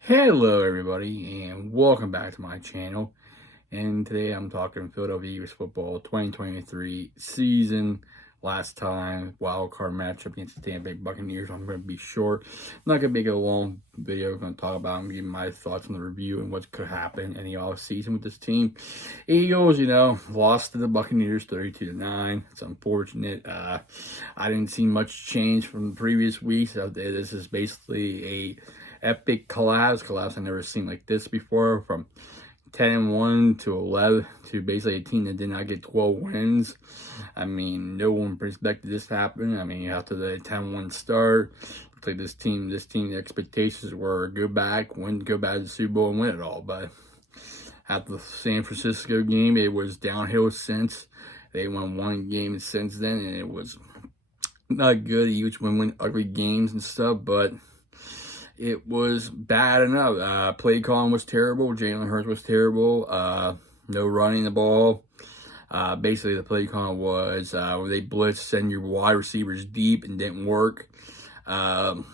Hello everybody and welcome back to my channel, and today I'm talking Philadelphia Eagles football 2023 season. Last time wildcard matchup against the Tampa Bay Buccaneers. I'm going to be short. I'm not going to make it a long video. I'm going to talk about and give my thoughts on the review and what could happen in the offseason with this team. Eagles, lost to the Buccaneers 32-9. It's unfortunate. I didn't see much change from the previous weeks. This is basically a epic collapse I've never seen like this before, from 10-1 to 11 to basically a team that did not get 12 wins. I mean, no one expected this to happen. I mean, after the 10-1 start, looks like this team, the expectations were go back to the Super Bowl and win it all. But after the San Francisco game, it was downhill since. They won one game since then, and it was not good. Each one win ugly games and stuff, but it was bad enough. Play calling was terrible. Jalen Hurts was terrible. No running the ball. Basically, the play calling was where they blitz, send your wide receivers deep, and didn't work. Never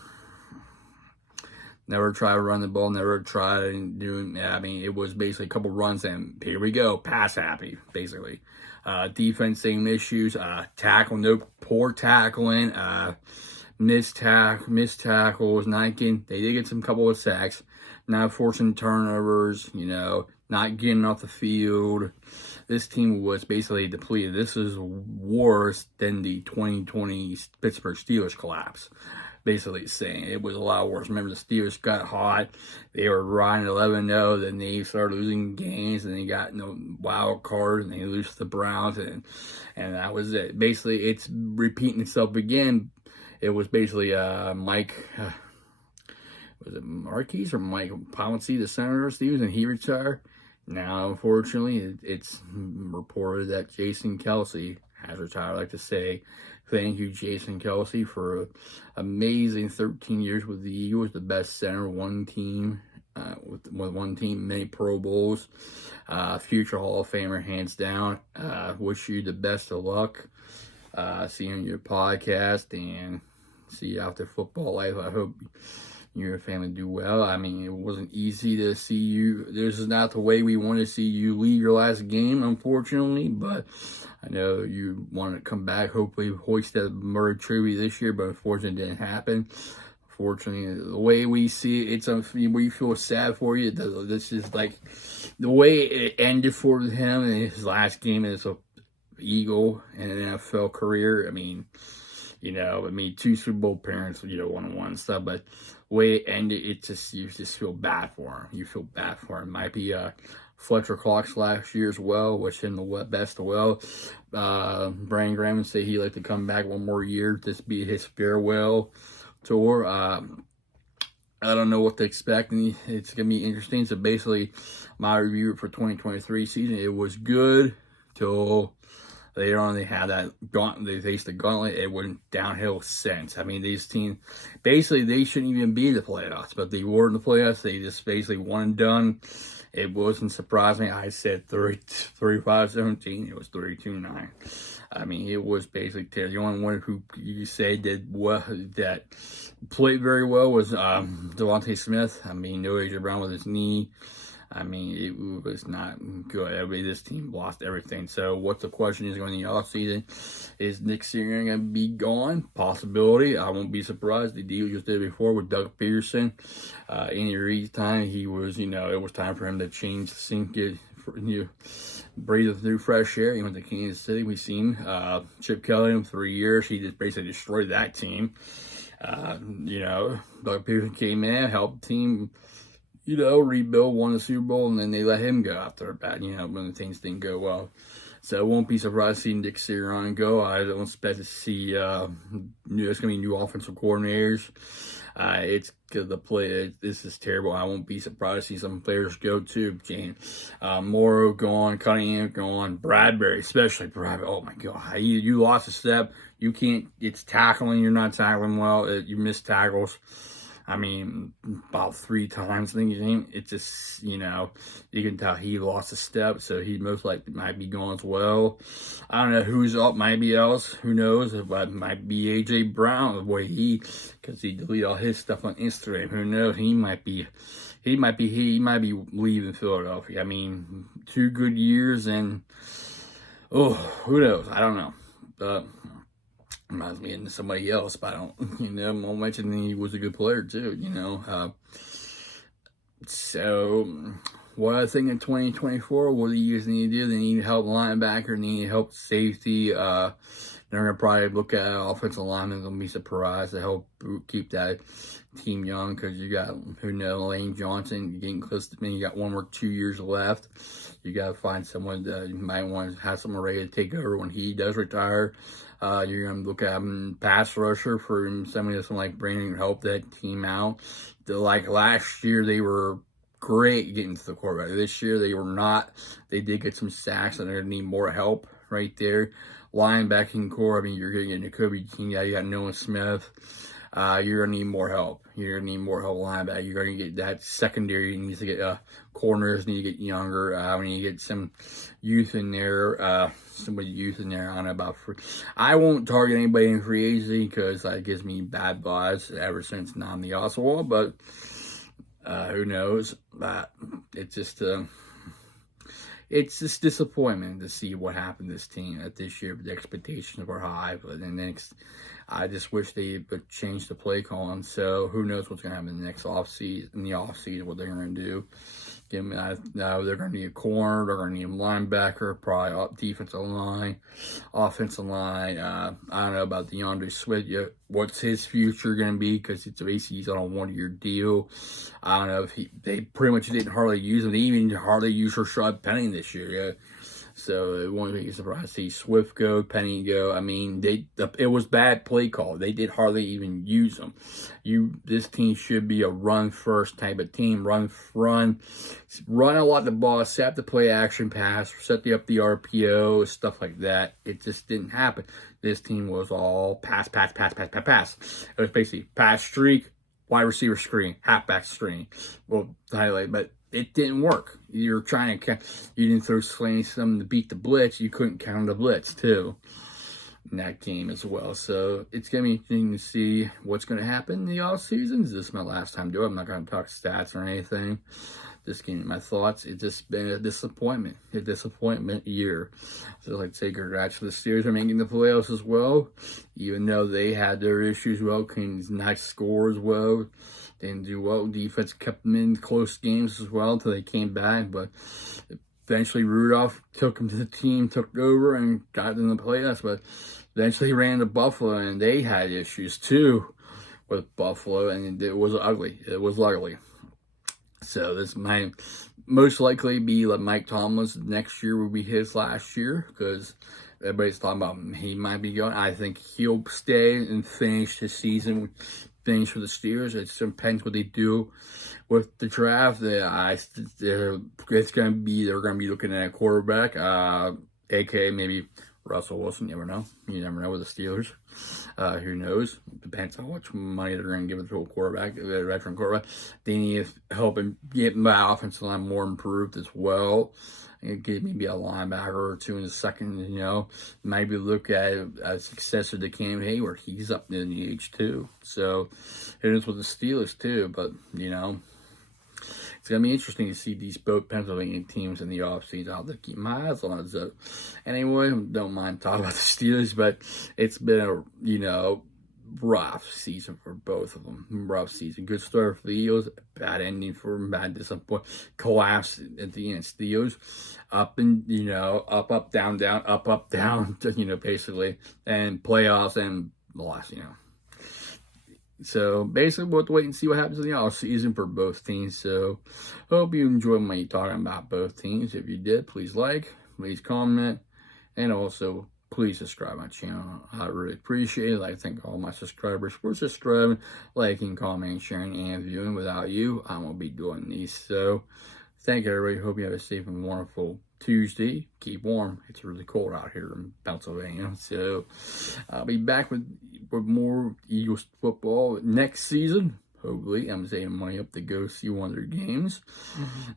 try to run the ball. Never try doing. I mean, it was basically a couple runs and here we go, pass happy, basically. Defense, same issues. Tackle, no poor tackling. Missed tackles, they did get some couple of sacks, not forcing turnovers, not getting off the field. This team was basically depleted. This is worse than the 2020 Pittsburgh Steelers collapse. Basically saying it was a lot worse. Remember, the Steelers got hot. They were riding 11-0. Then they started losing games, and they got no wild card, and they lost the Browns, and that was it. Basically, it's repeating itself again. It was basically Mike, was it Marquise or Mike Pouncey, the Senator Stevens, and he retired. Now, unfortunately, it's reported that Jason Kelce has retired. I'd like to say thank you, Jason Kelce, for amazing 13 years with the Eagles, the best center, one team, with one team, many Pro Bowls, future Hall of Famer, hands down. Wish you the best of luck. See you on your podcast, and see you after football life. I hope you and your family do well. I mean, it wasn't easy to see you. This is not the way we want to see you leave your last game, unfortunately, but I know you want to come back, hopefully hoist that Murray trophy this year, but unfortunately it didn't happen. Unfortunately, the way we see it, we feel sad for you. This is like the way it ended for him in his last game as a Eagle in an NFL career. I mean, two Super Bowl appearances, 1-on-1 stuff, but the way it ended, you just feel bad for him. You feel bad for him. Might be Fletcher Cox last year as well. Wish him the best of well. Brian Graham would say he'd like to come back one more year. This be his farewell tour. I don't know what to expect. It's going to be interesting. So basically, my review for 2023 season, it was good till later on they had that gauntlet. They faced the gauntlet. It went downhill since. I mean, these teams, basically, they shouldn't even be in the playoffs, but they were in the playoffs. They just basically one and done. It wasn't surprising. I said 35-17. It was 32-9. I mean, it was basically terrible. The only one who you say did well, that played very well, was Devontae Smith. I mean, no A.J. Brown with his knee. I mean, it was not good. This team lost everything. So, what the question is going in the offseason? Is Nick Sirianni going to be gone? Possibility. I won't be surprised. The deal just did it before with Doug Peterson. Andy Reid's time, he was, it was time for him to change the sink, breathe through fresh air. He went to Kansas City. We've seen Chip Kelly in 3 years. He just basically destroyed that team. Doug Peterson came in, helped the team, rebuild, won the Super Bowl, and then they let him go after that, when the things didn't go well. So I won't be surprised to see Nick Sirianni go. I don't expect to see, it's going to be new offensive coordinators. It's the play. This is terrible. I won't be surprised to see some players go too. Morrow gone, Cunningham gone, Bradbury, especially Bradbury. Oh my God, you lost a step. You can't. It's tackling. You're not tackling well. You missed tackles. I mean, about 3 times in the game. It just, you can tell he lost a step, so he most likely might be gone as well. I don't know who's up, might be else, who knows, but it might be A.J. Brown, the way because he deleted all his stuff on Instagram. Who knows, he might be leaving Philadelphia. I mean, 2 good years and, who knows, I don't know. Reminds me of somebody else, but I don't, won't mention he was a good player too, So, what I think in 2024, what the Eagles need to do, they need help linebacker, they need help safety. They're going to probably look at offensive linemen, going to be surprised to help keep that team young, because you got, Lane Johnson getting close to me. You got 1 or 2 years left. You got to find someone that you might want to have someone ready to take over when he does retire. You're going to look at pass rusher for somebody that's like bringing help that team out. Like last year, they were great getting to the quarterback. This year, they were not. They did get some sacks, and they're going to need more help right there. Linebacking core, I mean, you're going to get Jacoby King, you got Noah Smith. You're going to need more help. You're going to need more help linebacker. You're going to get that secondary. You need to get corners, need to get younger. We need to get some youth in there. Somebody youth in there. I don't know about I won't target anybody in free agency because that gives me bad vibes ever since Namdi Oswald, but who knows? It's just disappointment to see what happened to this team at this year. The expectations were high, but then I just wish they would change the play calling. So who knows what's going to happen in the next offseason, what they're going to do. They're going to need a corner, they're going to need a linebacker, probably up defensive line, offensive line. I don't know about DeAndre Swift yet. What's his future going to be? Because he's on a 1-year deal. I don't know if they pretty much didn't hardly use him. They even hardly used Rashad Penny this year. Yeah. So it won't be surprised to see Swift go, Penny go. I mean, it was bad play call. They did hardly even use them. This team should be a run first type of team. Run a lot of the ball, set the play action pass, set up the RPO, stuff like that. It just didn't happen. This team was all pass. It was basically pass streak, wide receiver screen, halfback screen. Well, highlight, but it didn't work. You didn't throw something to beat the blitz. You couldn't counter the blitz too in that game as well. So it's going to be interesting to see what's going to happen in the offseason. This is my last time doing it. I'm not going to talk stats or anything. Just giving my thoughts. It's just been a disappointment year. So I'd like to say congrats to the Steelers for making the playoffs as well. Even though they had their issues, Kings not score as well. They didn't do well. Defense kept them in close games as well until they came back. But eventually Rudolph took them to the team, took over, and got in the playoffs. But eventually ran to Buffalo, and they had issues too with Buffalo, and it was ugly. So this might most likely be like Mike Tomlin's next year will be his last year, because everybody's talking about he might be going. I think he'll stay and finish his season. Finish for the Steelers. It depends what they do with the draft. They're gonna be looking at a quarterback, aka maybe Russell Wilson. You never know with the Steelers. Who knows? Depends on how much money they're going to give it to a quarterback, a veteran quarterback. They need to help him get my offensive line more improved as well. And get maybe a linebacker or two in the second, maybe look at a successor to Cam Hayward. He's up in the age too. So it is with the Steelers too, but it's going to be interesting to see these both Pennsylvania teams in the offseason. I'll have to keep my eyes on it. So anyway, don't mind talking about the Steelers, but it's been a, rough season for both of them. Rough season. Good start for the Eagles. Bad ending for them. Bad disappointment. Collapse at the end. Steelers up and, up, down, up, down, basically. And playoffs and loss, So basically, we'll have to wait and see what happens in the offseason for both teams. So hope you enjoyed me talking about both teams. If you did, please like, please comment, and also please subscribe to my channel. I really appreciate it. I thank all my subscribers for subscribing, liking, commenting, sharing, and viewing. Without you, I won't be doing these. So thank you, everybody. Hope you have a safe and wonderful Tuesday. Keep warm. It's really cold out here in Pennsylvania. So I'll be back with more Eagles football next season. hopefully, I'm saving money up to go see one of their games.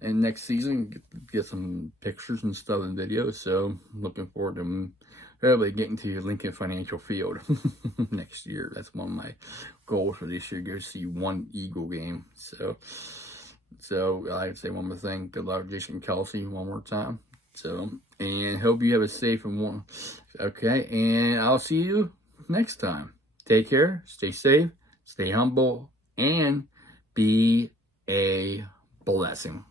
And next season, get some pictures and stuff and videos. So, looking forward to hopefully getting to Lincoln Financial Field next year. That's one of my goals for this year, go see one Eagle game. So I'd say one more thing. Good luck, Jason Kelce, one more time. So, and hope you have a safe and warm. Okay, and I'll see you next time. Take care, stay safe, stay humble, and be a blessing.